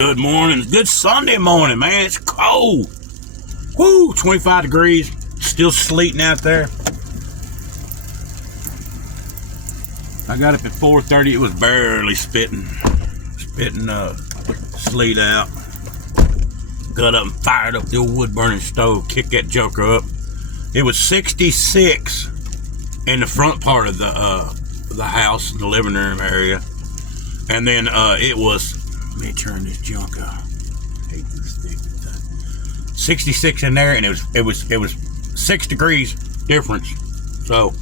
Good morning. Good Sunday morning, man. It's cold. Woo, 25 degrees. Still sleeting out there. I got up at 4:30. It was barely spitting sleet out. Got up and fired up the old wood burning stove. Kicked that joker up. It was 66 in the front part of the house, in the living room area, and then it was. Let me turn this junk off. 66 in there, and it was 6 degrees difference. So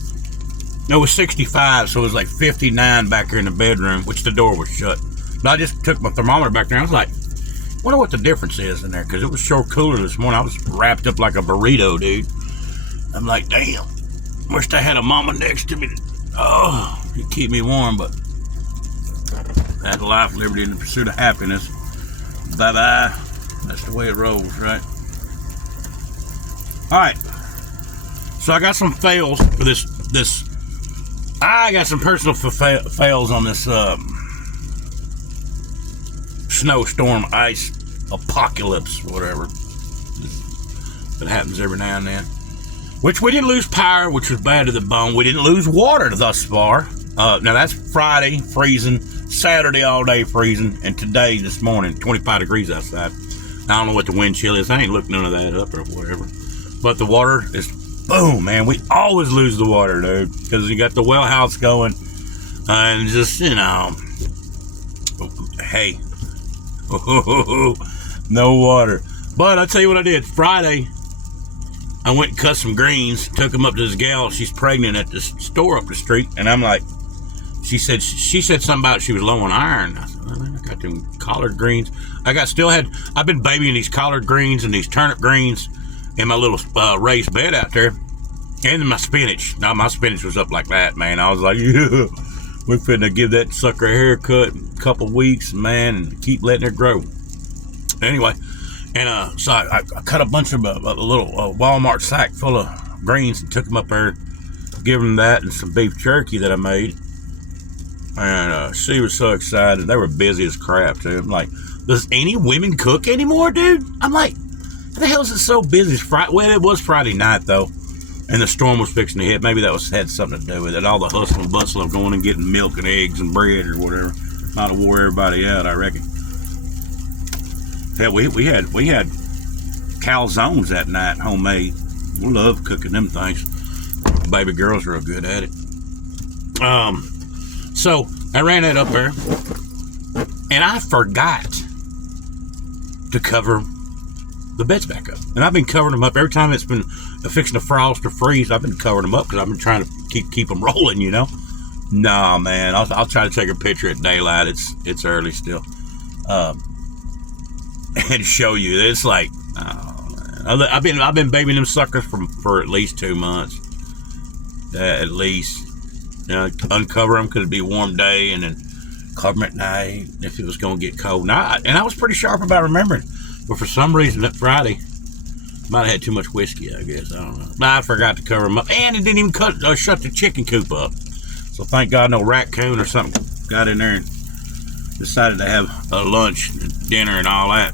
it was 65, so it was like 59 back here in the bedroom, which the door was shut. But I just took my thermometer back there. I was like, wonder what the difference is in there, because it was sure cooler this morning. I was wrapped up like a burrito, dude. I'm like, damn. Wish I had a mama next to me. Oh, you keep me warm, but. Had life, liberty, and the pursuit of happiness. Bye-bye. That's the way it rolls, right? Alright. So I got some fails for this. I got some personal fails on this snowstorm, ice, apocalypse, whatever. That happens every now and then. Which we didn't lose power, which was bad to the bone. We didn't lose water thus far. Now that's Friday, freezing. Saturday all day freezing, and today, this morning, 25 degrees outside. I don't know what the wind chill is. I ain't looked none of that up or whatever. But the water is, boom, man. We always lose the water, dude, because you got the well house going, and just, hey, no water. But I'll tell you what I did. Friday, I went and cut some greens, took them up to this gal. She's pregnant at this store up the street, and I'm like, She said something about she was low on iron. I said, well, man, I got them collard greens. I've been babying these collard greens and these turnip greens in my little raised bed out there. And my spinach. Now, my spinach was up like that, man. I was like, yeah, we're finna give that sucker a haircut in a couple weeks, man, and keep letting it grow. Anyway, and so I cut a bunch of a little Walmart sack full of greens and took them up there, give them that and some beef jerky that I made. And she was so excited. They were busy as crap, too. I'm like, does any women cook anymore, dude? I'm like, how the hell is it so busy? Well, it was Friday night, though, and the storm was fixing to hit. Maybe that had something to do with it. All the hustle and bustle of going and getting milk and eggs and bread or whatever might have wore everybody out, I reckon. Hell, we had calzones that night, homemade. We love cooking them things. Baby girls are real good at it. So I ran that up there, and I forgot to cover the beds back up. And I've been covering them up every time it's been fixing to frost or freeze. I've been covering them up because I've been trying to keep them rolling, you know. Nah, man, I'll try to take a picture at daylight. It's early still, and show you. It's like, oh man, I've been babying them suckers for at least 2 months, at least. Uncover them because it'd be a warm day, and then cover them at night if it was going to get cold. And I was pretty sharp about remembering, but for some reason that Friday, might have had too much whiskey, I guess. I don't know. But I forgot to cover them up, and it didn't even shut the chicken coop up. So thank God no raccoon or something got in there and decided to have a lunch, dinner, and all that.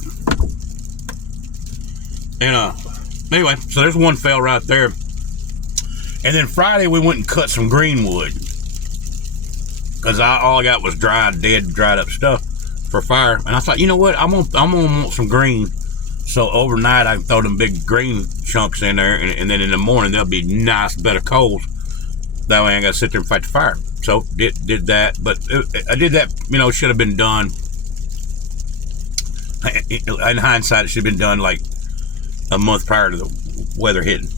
And anyway, so there's one fail right there. And then Friday we went and cut some green wood, because all I got was dried up stuff for fire. And I thought, you know what, I'm gonna want some green, so overnight I can throw them big green chunks in there, and then in the morning they'll be nice bed of coals. That way I ain't gotta sit there and fight the fire. So did that, but I did that. Should have been done. In hindsight, it should have been done like a month prior to the weather hitting.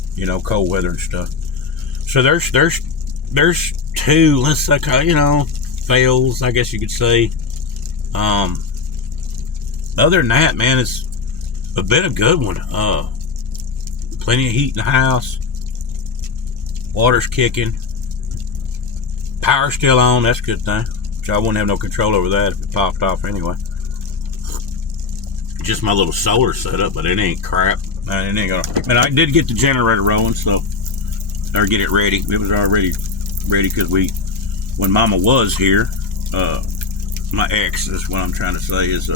Cold weather and stuff. So there's two, let's say, fails, I guess you could say. Other than that, man, it's been a good one. Plenty of heat in the house. Water's kicking. Power's still on. That's a good thing. Which I wouldn't have no control over that if it popped off anyway. Just my little solar setup, but it ain't crap. It ain't gonna. And I did get the generator rolling, so. Or get it ready. It was already ready because when Mama was here, my ex, that's what I'm trying to say, is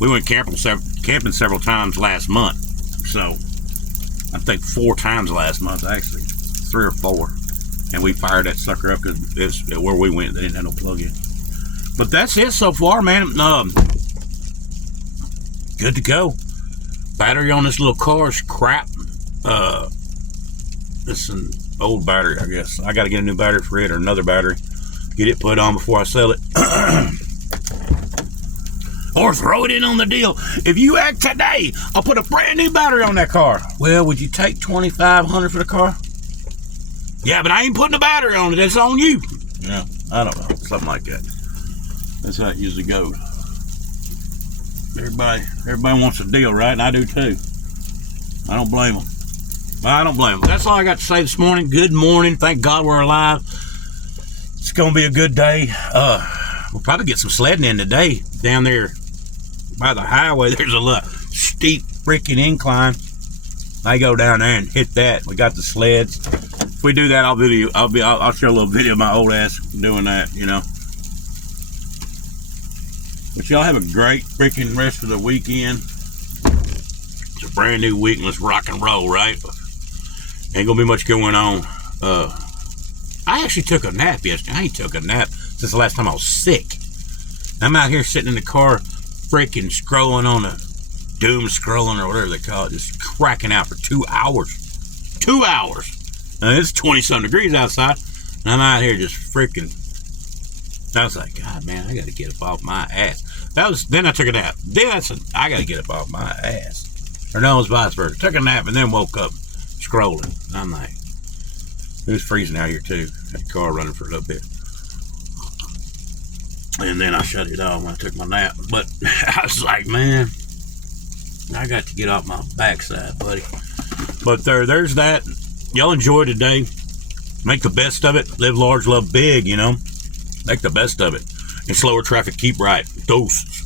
We went camping several times last month. So, I think 4 times last month, actually. 3 or 4. And we fired that sucker up because where we went, they didn't have no plug-in. But that's it so far, man. Good to go. Battery on this little car is crap. It's an old battery, I guess. I got to get a new battery for it or another battery. Get it put on before I sell it. Or throw it in on the deal. If you act today, I'll put a brand new battery on that car. Well, would you take $2,500 for the car? Yeah, but I ain't putting a battery on it. That's on you. Yeah, I don't know. Something like that. That's how it usually goes. Everybody wants a deal, right? And I do too. I don't blame them. That's all I got to say this morning. Good morning. Thank God we're alive. It's going to be a good day. We'll probably get some sledding in today. Down there by the highway, there's a little steep freaking incline. I go down there and hit that. We got the sleds. If we do that, I'll show a little video of my old ass doing that, you know. But y'all have a great freaking rest of the weekend. It's a brand new week and let's rock and roll, right? Ain't gonna be much going on. I actually took a nap yesterday. I ain't took a nap since the last time I was sick. I'm out here sitting in the car freaking scrolling on a doom scrolling or whatever they call it, just cracking out for 2 hours. 2 hours. Now, it's 20-something degrees outside, and I'm out here just freaking. I was like, God, man, I got to get up off my ass. Then I took a nap. Then I said, I got to get up off my ass. Or no, it was vice versa. Took a nap and then woke up scrolling. And I'm like, it was freezing out here too. Had the car running for a little bit. And then I shut it off when I took my nap. But I was like, man, I got to get off my backside, buddy. But there's that. Y'all enjoy today. Make the best of it. Live large, love big, you know. Make the best of it. And slower traffic, keep right. Doses.